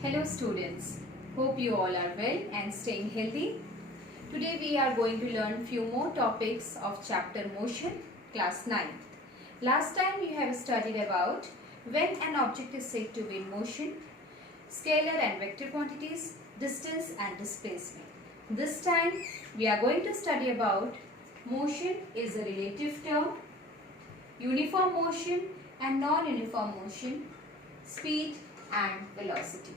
Hello students, hope you all are well and staying healthy. Today we are going to learn few more topics of chapter motion, class 9th. Last time you have studied about when an object is said to be in motion, scalar and vector quantities, distance and displacement. This time we are going to study about motion is a relative term, uniform motion and non-uniform motion, speed and velocity.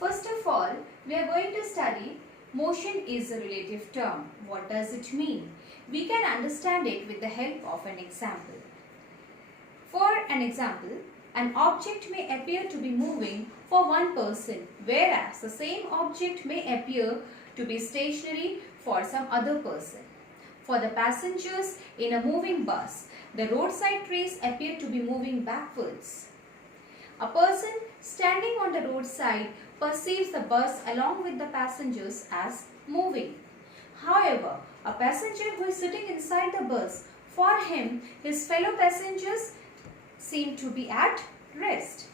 First of all, we are going to study motion is a relative term. What does it mean? We can understand it with the help of an example. For an example, an object may appear to be moving for one person, whereas the same object may appear to be stationary for some other person. For the passengers in a moving bus, the roadside trees appear to be moving backwards. A person standing on the roadside perceives the bus along with the passengers as moving. However, a passenger who is sitting inside the bus, for him, his fellow passengers seem to be at rest.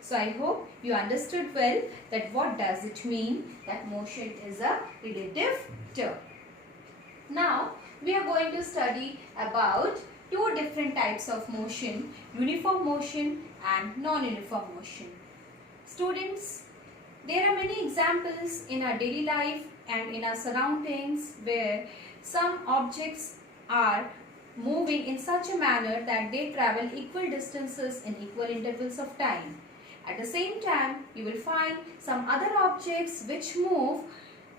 So I hope you understood well that what does it mean that motion is a relative term. Now we are going to study about two different types of motion, uniform motion and non-uniform motion. Students, there are many examples in our daily life and in our surroundings where some objects are moving in such a manner that they travel equal distances in equal intervals of time. At the same time, you will find some other objects which move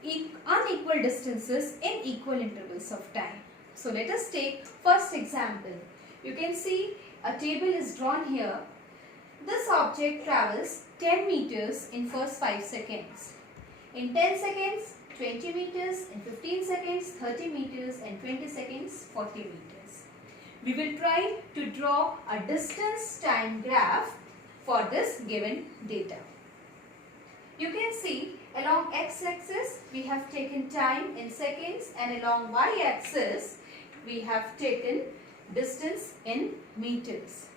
unequal distances in equal intervals of time. So let us take first example. You can see a table is drawn here. This object travels 10 meters in first 5 seconds. In 10 seconds, 20 meters. In 15 seconds, 30 meters. And 20 seconds, 40 meters. We will try to draw a distance time graph for this given data. You can see along x-axis we have taken time in seconds and along y-axis we have taken distance in meters.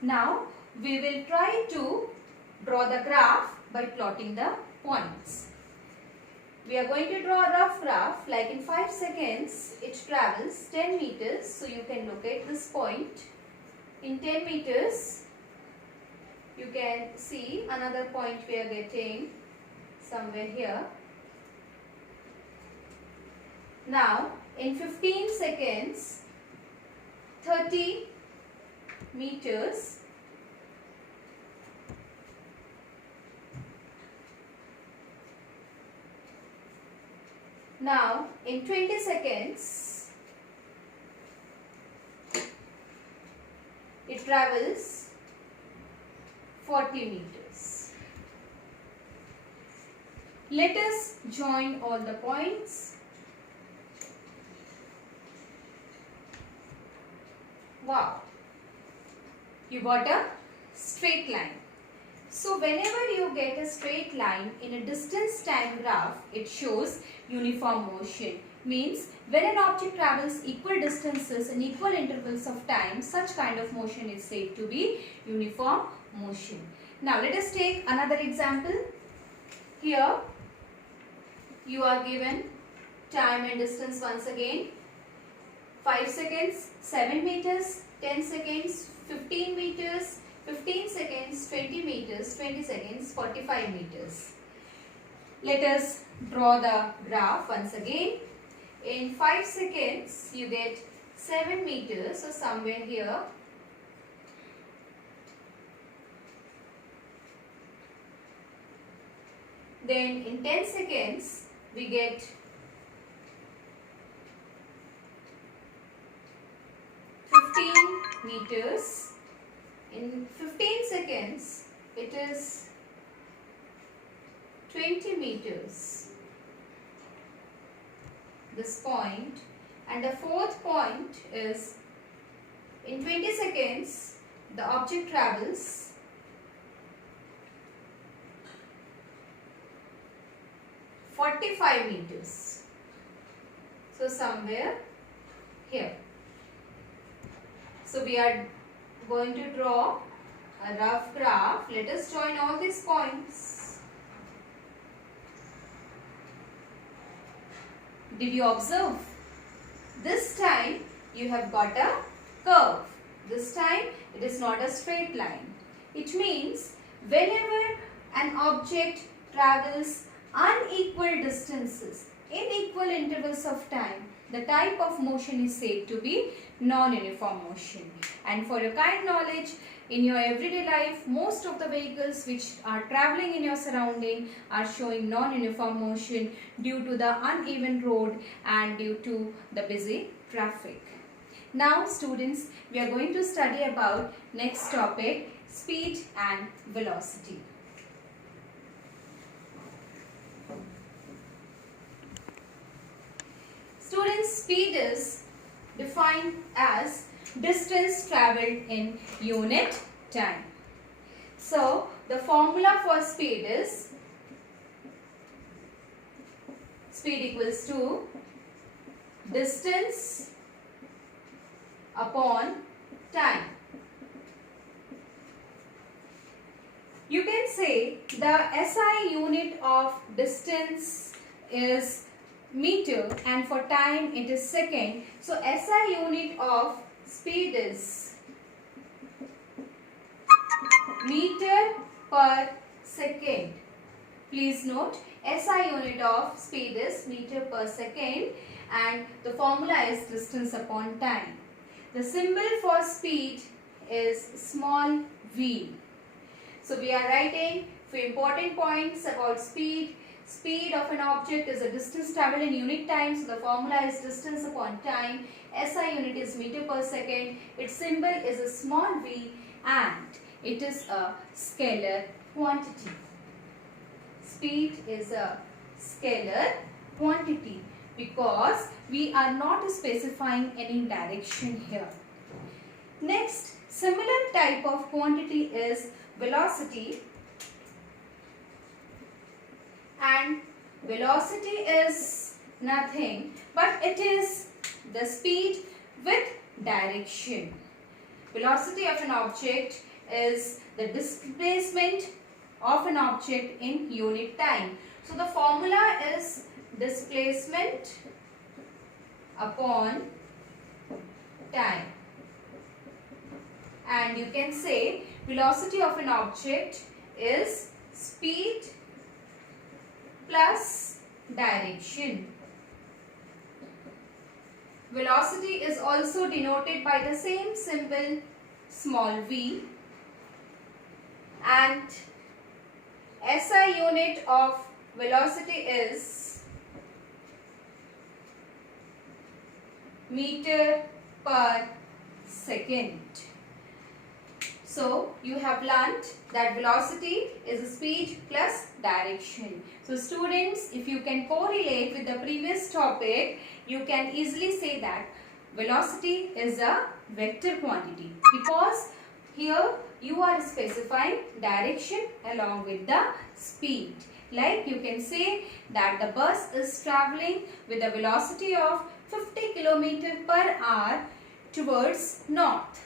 Now we will try to draw the graph by plotting the points. We are going to draw a rough graph like in 5 seconds it travels 10 meters. So you can locate this point. In 10 meters you can see another point we are getting somewhere here. Now in 15 seconds 30 meters. Now in 20 seconds it travels 40 meters. Let us join all the points. Wow, you got a straight line. So whenever you get a straight line in a distance time graph, it shows uniform motion. Means when an object travels equal distances in equal intervals of time, such kind of motion is said to be uniform motion. Now let us take another example. Here you are given time and distance once again. 5 seconds, 7 meters, 10 seconds, 15 meters, 15 seconds, 20 meters, 20 seconds, 45 meters. Let us draw the graph once again. In 5 seconds, you get 7 meters, so somewhere here. Then in 10 seconds, we get 15 meters. In 15 seconds, it is 20 meters. This point. And the fourth point is in 20 seconds, the object travels 45 meters. So somewhere here. So we are going to draw a rough graph. Let us join all these points. Did you observe? This time you have got a curve. This time it is not a straight line. It means whenever an object travels unequal distances in equal intervals of time, the type of motion is said to be non-uniform motion. And for your kind knowledge, in your everyday life, most of the vehicles which are traveling in your surrounding are showing non-uniform motion due to the uneven road and due to the busy traffic. Now students, we are going to study about next topic, speed and velocity. Students, speed is defined as distance traveled in unit time. So, the formula for speed is speed equals to distance upon time. You can say the SI unit of distance is meter and for time it is second. So SI unit of speed is meter per second. Please note, SI unit of speed is meter per second and the formula is distance upon time. The symbol for speed is small v. So we are writing few important points about speed. Speed of an object is a distance travelled in unit time. So the formula is distance upon time. SI unit is meter per second. Its symbol is a small v and it is a scalar quantity. Speed is a scalar quantity because we are not specifying any direction here. Next, similar type of quantity is velocity. And velocity is nothing but it is the speed with direction. Velocity of an object is the displacement of an object in unit time. So the formula is displacement upon time. And you can say velocity of an object is speed plus direction. Velocity is also denoted by the same symbol small v and SI unit of velocity is meter per second. So you have learnt that velocity is a speed plus direction. So students, if you can correlate with the previous topic, you can easily say that velocity is a vector quantity because here you are specifying direction along with the speed. Like you can say that the bus is travelling with a velocity of 50 km per hour towards north.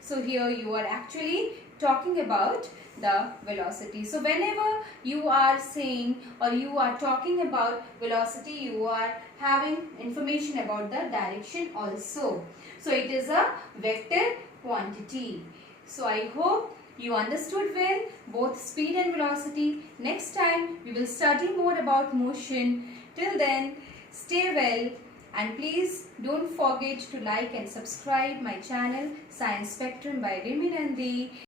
So here you are actually talking about the velocity. So whenever you are saying or you are talking about velocity, you are having information about the direction also. So it is a vector quantity. So I hope you understood well both speed and velocity. Next time we will study more about motion. Till then, stay well. And please don't forget to like and subscribe my channel Science Spectrum by Rimi Nandi.